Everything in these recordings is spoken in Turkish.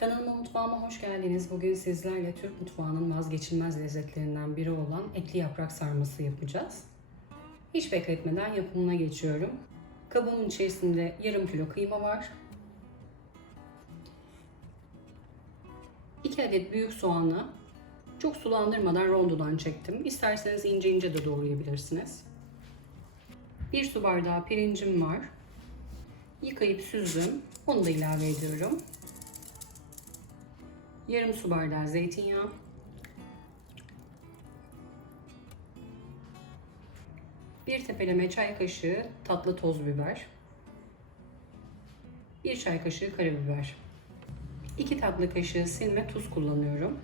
Kanalıma mutfağıma hoş geldiniz. Bugün sizlerle Türk mutfağının vazgeçilmez lezzetlerinden biri olan etli yaprak sarması yapacağız. Hiç bekletmeden yapımına geçiyorum. Kabımın içerisinde yarım kilo kıyma var. 2 adet büyük soğanı çok sulandırmadan rondodan çektim. İsterseniz ince ince de doğrayabilirsiniz. 1 su bardağı pirincim var. Yıkayıp süzdüm. Onu da ilave ediyorum. Yarım su bardağı zeytinyağı. Bir tepeleme çay kaşığı tatlı toz biber. Bir çay kaşığı karabiber. 2 tatlı kaşığı sil ve tuz kullanıyorum.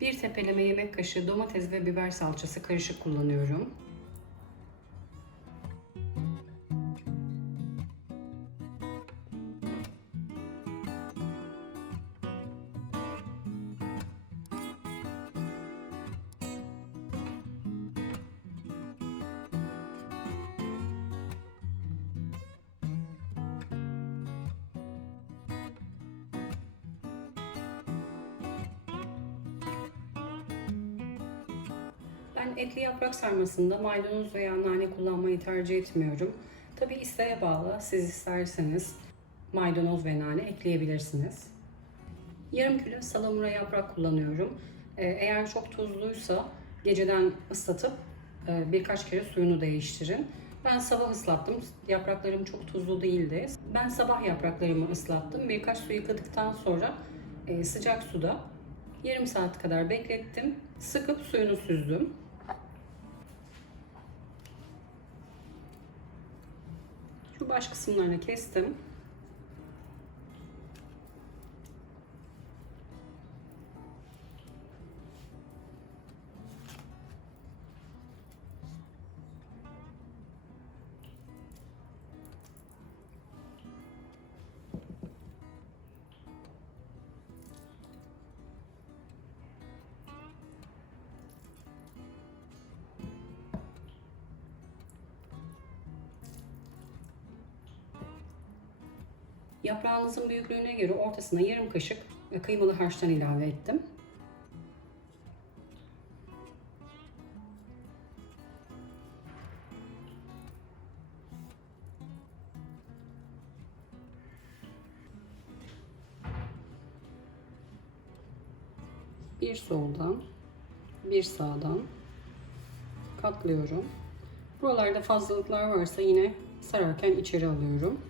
Bir tepeleme yemek kaşığı domates ve biber salçası karışık kullanıyorum. Ben etli yaprak sarmasında maydanoz veya nane kullanmayı tercih etmiyorum. Tabi isteğe bağlı. Siz isterseniz maydanoz ve nane ekleyebilirsiniz. Yarım kilo salamura yaprak kullanıyorum. Ee, Eğer çok tuzluysa geceden ıslatıp e, birkaç kere suyunu değiştirin. Ben sabah ıslattım. Yapraklarım çok tuzlu değildi. Ben sabah yapraklarımı ıslattım. Birkaç su yıkadıktan sonra e, sıcak suda yarım saat kadar beklettim. Sıkıp suyunu süzdüm. Baş kısımlarını kestim. Yaprağınızın büyüklüğüne göre ortasına yarım kaşık kıymalı harçtan ilave ettim. Bir soldan, bir sağdan katlıyorum. Buralarda fazlalıklar varsa yine sararken içeri alıyorum.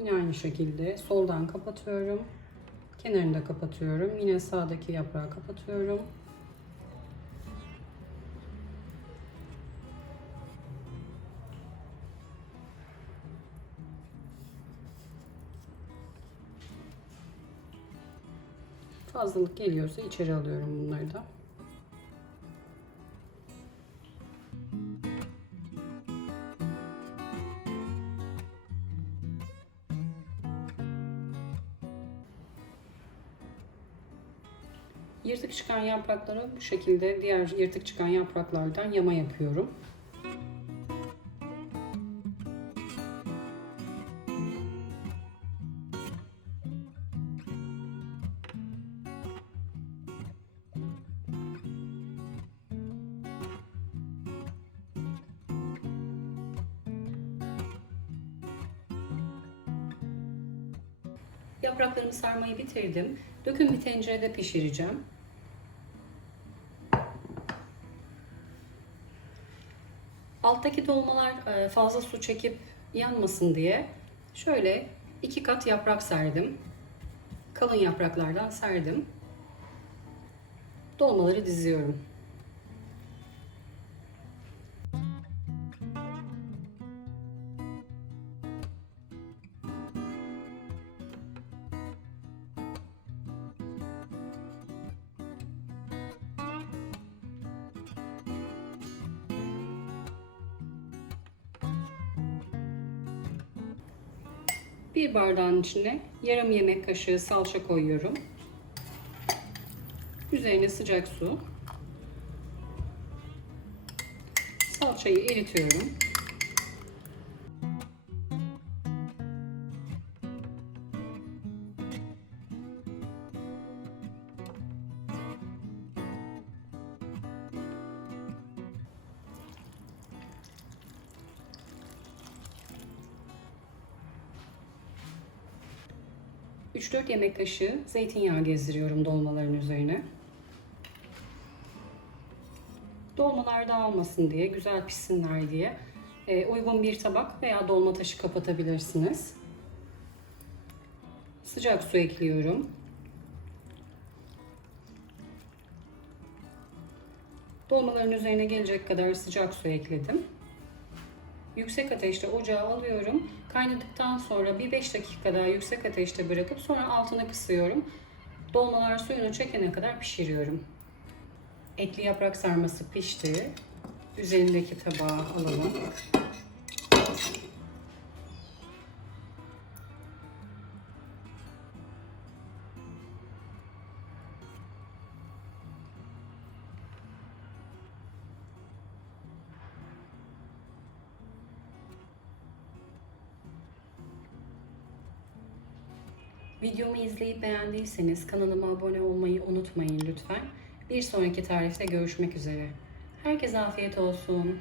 Yine aynı şekilde soldan kapatıyorum. Kenarını da kapatıyorum. Yine sağdaki yaprağı kapatıyorum. Fazlalık geliyorsa içeri alıyorum bunları da. Yırtık çıkan yaprakları bu şekilde diğer yırtık çıkan yapraklardan yama yapıyorum. Yapraklarımı sarmayı bitirdim. Döküm bir tencerede pişireceğim. Alttaki dolmalar e, fazla su çekip yanmasın diye şöyle iki kat yaprak serdim. Kalın yapraklardan serdim. Dolmaları diziyorum. Bir bardağın içine yarım yemek kaşığı salça koyuyorum. Üzerine sıcak su. Salçayı eritiyorum. 3-4 yemek kaşığı zeytinyağı gezdiriyorum dolmaların üzerine. Dolmalar dağılmasın diye, güzel pişsinler diye e, uygun bir tabak veya dolma taşı kapatabilirsiniz. Sıcak su ekliyorum. Dolmaların üzerine gelecek kadar sıcak su ekledim. Yüksek ateşte ocağa alıyorum. Kaynadıktan sonra bir 5 dakika daha yüksek ateşte bırakıp sonra altını kısıyorum. Dolmalar suyunu çekene kadar pişiriyorum. Etli yaprak sarması pişti. Üzerindeki tabağa alalım. Videomu izleyip beğendiyseniz kanalıma abone olmayı unutmayın lütfen. Bir sonraki tarifte görüşmek üzere. Herkese afiyet olsun.